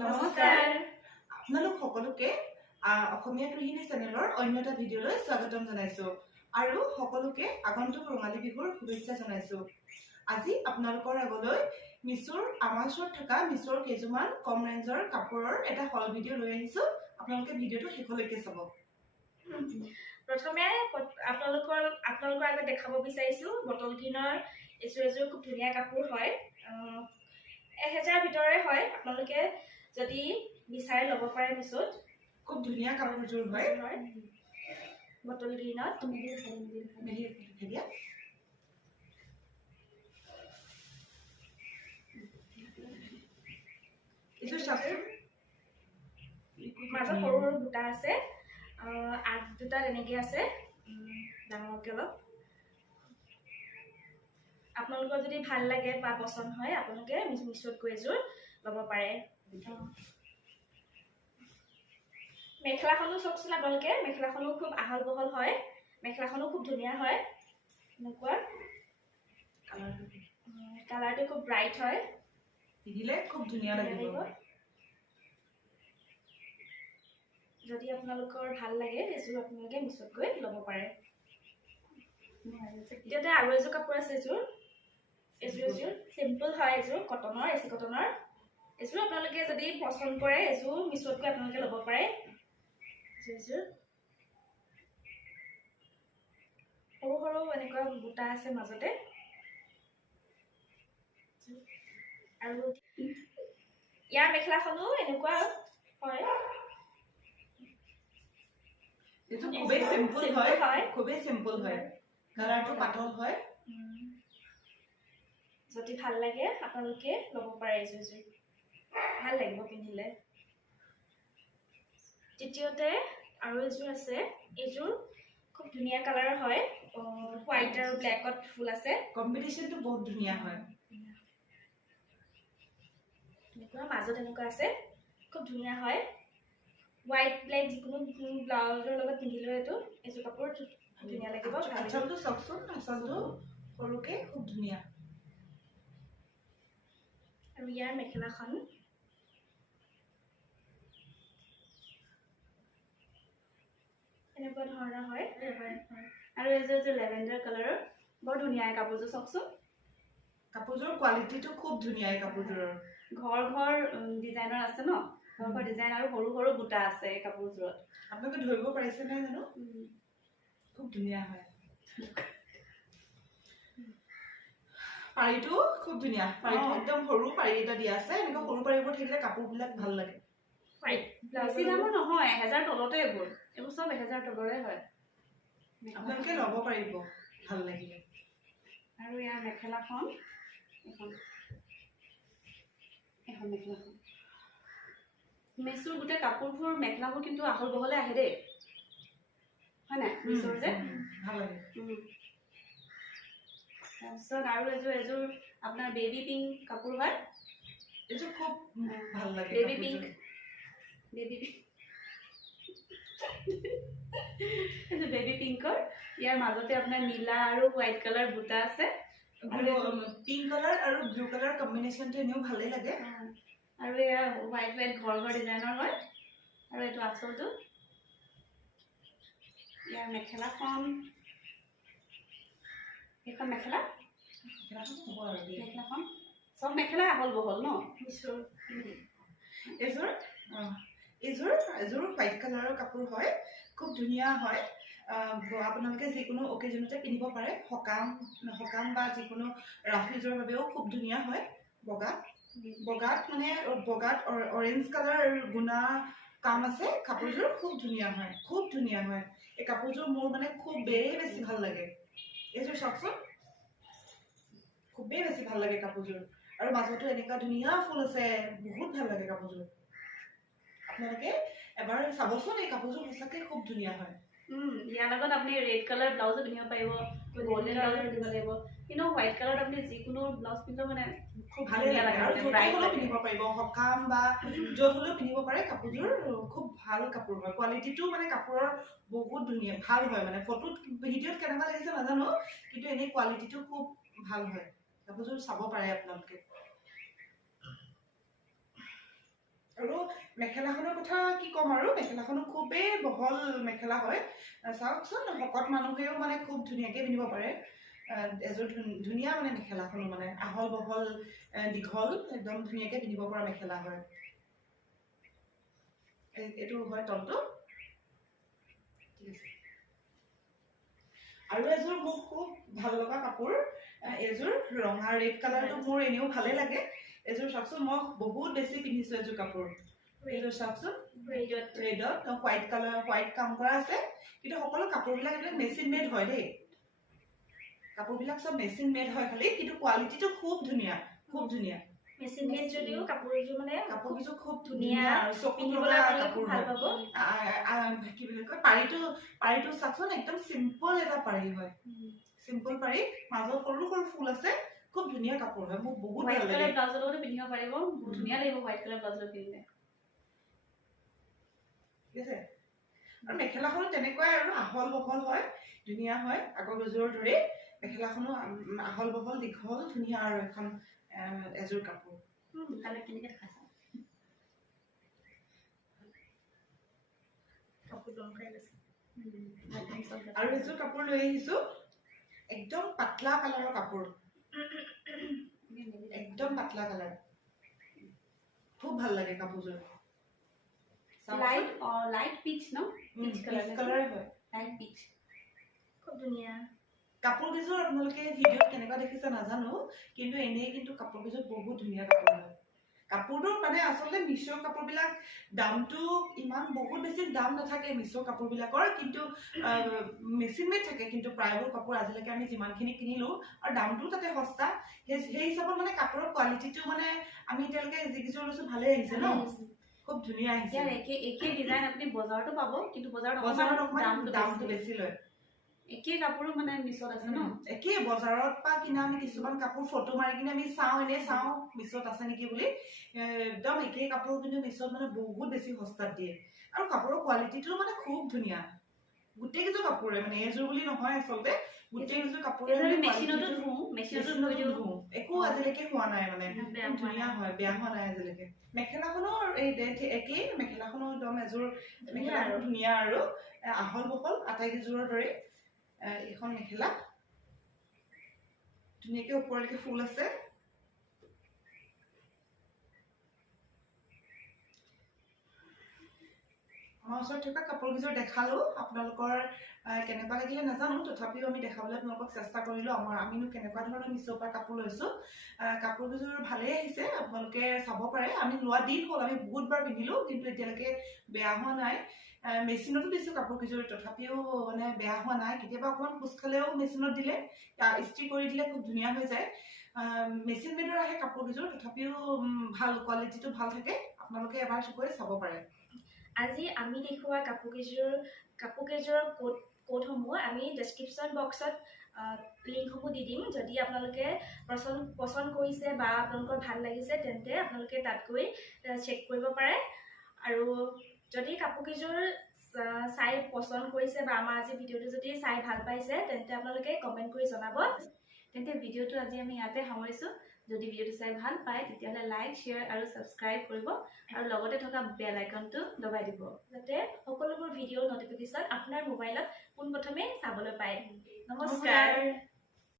নমস্কাৰ আপোনালোক সকলোকে অসমীয়া গৃহিণী চেনেলৰ অন্য এটা ভিডিঅ'লৈ স্বাগতম জনাইছো আৰু সকলোকে আগন্তুক ৰঙালী বিহুৰ শুভেচ্ছা জনাইছো। আজি আপোনালোকৰ আগলৈ মিছোৰ আমাজনত থকা মিছোৰ কেজুমান কম ৰেঞ্জৰ কাপোৰৰ এটা হল ভিডিঅ' লৈ আহিছো। আপোনালোকে ভিডিঅ'টো শেষলৈকে চাব। প্ৰথমে আপোনালোকৰ আগত দেখাব বিচাৰিছো বটল গ্ৰীনৰ এযোৰ খুব ধুনীয়া কাপোৰ হয়। 1000 ভিতৰে হয়। আপোনালোকে যদি বিচাৰে ল'ব পাৰে মিছোত। খুব ধুনীয়া কাপোৰযোৰ হয় বটল গ্ৰীনত। মাজত সৰু সৰু বুটা আছে, আগ দুটা তেনেকে আছে, ডাঙৰকে অলপ। আপোনালোকৰ যদি ভাল লাগে বা পছন্দ হয় আপোনালোকে মিছোত গৈ এযোৰ ল'ব পাৰে। মেখেলাখনো চাওকচোন আপোনালোকে, মেখেলাখনো খুব আহল বহল হয়, মেখেলাখনো খুব ধুনীয়া হয়। এনেকুৱা কালাৰটো খুব ব্ৰাইট হয়, পিন্ধিলে খুব ধুনীয়া লাগিব। যদি আপোনালোকৰ ভাল লাগে এযোৰ আপোনালোকে মিছোত গৈ ল'ব পাৰে। এতিয়াতে আৰু এযোৰ কাপোৰ আছে, এযোৰ চিম্পল হয়, এযোৰ কটনৰ, এচি কটনৰ। এযোৰ আপোনালোকে যদি পছন্দ কৰে এযোৰ মিছোত গৈ আপোনালোকে ল'ব পাৰে। এযোৰ সৰু সৰু এনেকুৱা বুটা আছে মাজতে। আৰু ইয়াৰ মেখেলাখনো এনেকুৱা হয়, খুবেই চিম্পল হয়, খুবেই চিম্পল হয়, কালাৰটো পাতল হয়। যদি ভাল লাগে আপোনালোকে ল'ব পাৰে, এযোৰ ভাল লাগিব পিন্ধিলে। দ্বিতীয়তে আৰু এযোৰ আছে, এইযোৰ খুব ধুনীয়া কালাৰৰ হয়, হোৱাইট আৰু ব্লেকত ফুল আছে। কম্বিনেশ্যনটো বহুত ধুনীয়া হয়। এনেকুৱা মাজত এনেকুৱা আছে, খুব ধুনীয়া হয়। হোৱাইট ব্লেক যিকোনো ব্লাউজৰ লগত পিন্ধিলেও এযোৰ কাপোৰ ধুনীয়া লাগিব। আঁচলটো চাওকচোন, আঁচলটো সৰুকে খুব ধুনীয়া। আৰু ইয়াৰ মেখেলাখন এনেকুৱা ধৰণৰ হয়। আৰু এযোৰ লেভেণ্ডাৰ কালাৰৰ বৰ ধুনীয়া কাপোৰযোৰ চাওকচোন। কাপোৰযোৰ কোৱালিটিটো খুব ধুনীয়া। এই কাপোৰযোৰৰ ঘৰ ডিজাইনৰ আছে ন, ঘৰ ডিজাইন আৰু সৰু সৰু বুটা আছে এই কাপোৰযোৰত। আপোনালোকে ধৰিব পাৰিছে নাই জানো, খুব ধুনীয়া হয়। পাৰিটো খুব ধুনীয়া, পাৰিটো একদম সৰু পাৰি এটা দিয়া আছে। এনেকুৱা সৰু পাৰিবোৰ থাকিলে কাপোৰবিলাক ভাল লাগে। বেছি দামৰ নহয়, 1000 তলতে এইবোৰ চব 1000 তলৰে হয়। আপোনালোকে ল'ব পাৰিব ভাল লাগিলে। আৰু ইয়াৰ মেখেলাখন এখন মেখেলাখন মিছোৰ গোটেই কাপোৰবোৰ মেখেলাবোৰ কিন্তু আহল বহলে আহে দেই, হয় নাই? মিছোৰ যে ভাল লাগে। তাৰপিছত আৰু এযোৰ আপোনাৰ বেবী পিংক কাপোৰ হয়, এযোৰ খুব ভাল লাগে। বেবী পিংক বেবী পিংকৰ ইয়াৰ মাজতে আপোনাৰ নীলা আৰু হোৱাইট কালাৰ বুটা আছে। পিংক কালাৰ আৰু ব্লু কালাৰ কম্বিনেশ্যনটো এনেও ভালেই লাগে। আৰু এয়া হোৱাইট ঘৰ ডিজাইনৰ হয়। আৰু এইটো আঁচলটো। ইয়াৰ মেখেলাখন এইখন মেখেলাখন চব মেখেলা আহল বহল ন। এযোৰ হোৱাইট কালাৰৰ কাপোৰ হয়, খুব ধুনীয়া হয়। আপোনালোকে যিকোনো অকেজনতে পিন্ধিব পাৰে, সকাম বা যিকোনো ৰাফিউজৰ বাবেও খুব ধুনীয়া হয়। বগাত অৰেঞ্জ কালাৰ গুণা কাম আছে। কাপোৰযোৰ খুব ধুনীয়া হয়, খুব ধুনীয়া হয়। এই কাপোৰযোৰ মোৰ মানে খুবেই বেছি ভাল লাগে। এইযোৰ চাওকচোন, খুবেই বেছি ভাল লাগে কাপোৰযোৰ। আৰু মাজতো এনেকুৱা ধুনীয়া ফুল আছে, বহুত ভাল লাগে কাপোৰযোৰ। আপোনালোকে এবাৰ চাবচোন, এই কাপোৰযোৰ সঁচাকে খুব ধুনীয়া হয়। ইয়াৰ লগত আপুনি ৰেড কালাৰ ব্লাউজো পিন্ধিব পাৰিব, গল্ডেন কালাৰ দিব লাগিব, কিন্তু হোৱাইট কালাৰত আপুনি যিকোনো ব্লাউজ পিন্ধিলেও মানে খুব ভালে লাগে। আৰু য'ত হ'লেও পিন্ধিব পাৰিব, সকাম বা য'ত হ'লেও পিন্ধিব পাৰে। কাপোৰযোৰ খুব ভাল কাপোৰ হয়, কোৱালিটিটো মানে কাপোৰৰ বহুত ধুনীয়া, ভাল হয়। মানে ফটোত ভিডিঅ'ত কেনেকুৱা লাগিছে নাজানো, কিন্তু এনেই কোৱালিটিটো খুব ভাল হয়। কাপোৰযোৰ চাব পাৰে আপোনালোকে। আৰু মেখেলাখনৰ কথা কি ক'ম আৰু মেখেলাখনো খুবেই বহল মেখেলা হয় চাওকচোন শকত মানুহেও মানে খুব ধুনীয়াকৈ পিন্ধিব পাৰে এযোৰ ধুনীয়া মানে মেখেলাখনো মানে আহল বহল দীঘল একদম ধুনীয়াকৈ পিন্ধিব পৰা মেখেলা হয় এইটো হয় তলটো ঠিক আছে আৰু এযোৰ মোক খুব ভাল লগা কাপোৰ এযোৰ ৰঙা ৰেড কালাৰটো মোৰ এনেও ভালে লাগে এযোৰ চাওকচোন মই বহুত বেছি পিন্ধিছো এযোৰ কাপোৰ এযোৰ চাওকচোন ৰেডত হোৱাইট কালাৰ হোৱাইট কাম কৰা আছে কিন্তু সকলো কাপোৰবিলাক এইবিলাক মেচিন মেড হয় দেই কাপোৰবিলাক চব মেচিন মেড হয় খালি কিন্তু কোৱালিটিটো খুব ধুনীয়া মেচিন মেড যদিও কাপোৰযোৰ মানে কাপোৰযোৰ খুব ধুনীয়া আৰু পিন্ধিবলৈ কাপোৰ ভাল পাব কি বুলি কয় পাৰিটো চাচোন একদম সিম্পল এটা পাৰি হয় সিম্পল পাৰি মাজত সৰু সৰু ফুল আছে খুব ধুনীয়া কাপোৰ হয় মোক বহুত ভাল লাগে হোৱাইট কালাৰ ব্লাউজৰ লগত পিন্ধিব পাৰিব বহুত ধুনীয়া লাগিব হোৱাইট কালাৰ ব্লাউজৰ পিন্ধিলে ঠিক আছে আৰু মেখেলাখনো তেনেকুৱাই আৰু আহল বহল হয় ধুনীয়া হয় আগৰ গজুৰৰ দৰে মেখেলাখনো আহল বহল দীঘল ধুনীয়া আৰু এখন এযোৰ কাপোৰ কালাৰ কেনেকৈ দেখাইছা আৰু এযোৰ কাপোৰ লৈ আহিছো একদম পাতলা কালাৰৰ কাপোৰ একদম পাতলা কালাৰ খুব ভাল লাগে কাপোৰযোৰ লাইট পিচ ন পিচ কালাৰ হয় লাইট পিচ খুব ধুনীয়া কাপোৰ কেইযোৰ আপোনালোকে ভিডিঅ'ত কেনেকুৱা দেখিছে নাজানো কিন্তু এনেই কিন্তু কাপোৰ কেইযোৰ বহুত ধুনীয়া কাপোৰ হয় কাপোৰটো মানে আচলতে মিছো কাপোৰবিলাক দামটো ইমান বহুত বেছি দাম নাথাকে মিছো কাপোৰবিলাকৰ কিন্তু মেচিন মেড থাকে কিন্তু প্ৰায়বোৰ কাপোৰ আজিলৈকে আমি যিমানখিনি কিনিলো আৰু দামটো তাতে সস্তা সেই হিচাপত মানে কাপোৰৰ কোৱালিটিটো মানে আমি এতিয়ালৈকে যিকেইযোৰ লৈছো ভালে আহিছে ন খুব ধুনীয়া আহিছে একে ডিজাইন আপুনি বজাৰতো পাব কিন্তু বজাৰত দামটো বেছি লয় একে কাপোৰো মানে মিছত আছে ন একে বজাৰত পা কিনা আমি কিছুমান কাপোৰ ফটো মাৰি কিনে আমি চাওঁ মিছত আছে নেকি বুলি একদম একে কাপোৰ কিন্তু মিছত মানে বহুত বেছি সস্তাত দিয়ে আৰু কাপোৰৰ কোৱালিটিটো মানে খুব ধুনীয়া গোটেই কিছু কাপোৰে মানে এযোৰ বুলি নহয় আচলতে গোটেই কিছু কাপোৰে মেচিনতো ধুও একো আজিলৈকে হোৱা নাই মানে ধুনীয়া হয় বেয়া হোৱা নাই আজিলৈকে মেখেলাখনৰ এই একেই মেখেলাখনো একদম এযোৰ মেখেলাখনো ধুনীয়া আৰু আহল বহল আটাইকেইযোৰৰ দৰে এখন মেখেলা ধুনীয়াকৈ ওপৰলৈকে ফুল আছে আমাৰ ওচৰত থকা কাপোৰকেইযোৰ দেখালো আপোনালোকৰ কেনেকুৱা লাগিলে নাজানো তথাপিও আমি দেখাবলৈ আপোনালোকক চেষ্টা কৰিলো আমিনো কেনেকুৱা ধৰণৰ মিছোৰ পৰা কাপোৰ লৈছো কাপোৰকেইযোৰ ভালেই আহিছে আপোনালোকে চাব পাৰে আমি লোৱা দিন হ'ল আমি বহুতবাৰ পিন্ধিলো কিন্তু এতিয়ালৈকে বেয়া হোৱা নাই মেচিনতো দিছো কাপোৰকেইযোৰ তথাপিও মানে বেয়া হোৱা নাই কেতিয়াবা অকণমান খোজ খালেও মেচিনত দিলে ইস্ত্ৰি কৰি দিলে খুব ধুনীয়া হৈ যায় মেচিন মেডৰ আহে কাপোৰকেইযোৰ তথাপিও ভাল কোৱালিটিটো ভাল থাকে আপোনালোকে এবাৰ গৈ চাব পাৰে আজি আমি দেখুওৱা কাপোৰকেইযোৰৰ কোডসমূহ আমি ডেছক্ৰিপশ্যন বক্সত লিংকসমূহ দি দিম যদি আপোনালোকে পচন্দ কৰিছে বা আপোনালোকৰ ভাল লাগিছে তেন্তে আপোনালোকে তাত গৈ চেক কৰিব পাৰে আৰু যদি কাপোৰকেইযোৰ চাই পচন্দ কৰিছে বা আমাৰ আজি ভিডিঅ'টো যদি চাই ভাল পাইছে তেন্তে আপোনালোকে কমেণ্ট কৰি জনাব তেন্তে ভিডিঅ'টো আজি আমি ইয়াতে সামৰিছোঁ যদি ভিডিঅ'টো চাই ভাল পায় তেতিয়াহ'লে লাইক শ্বেয়াৰ আৰু ছাবস্ক্ৰাইব কৰিব আৰু লগতে থকা বেল আইকনটো দবাই দিব যাতে সকলোবোৰ ভিডিঅ'ৰ নটিফিকেশ্যন আপোনাৰ মোবাইলত পোনপ্ৰথমে চাবলৈ পায় নমস্কাৰ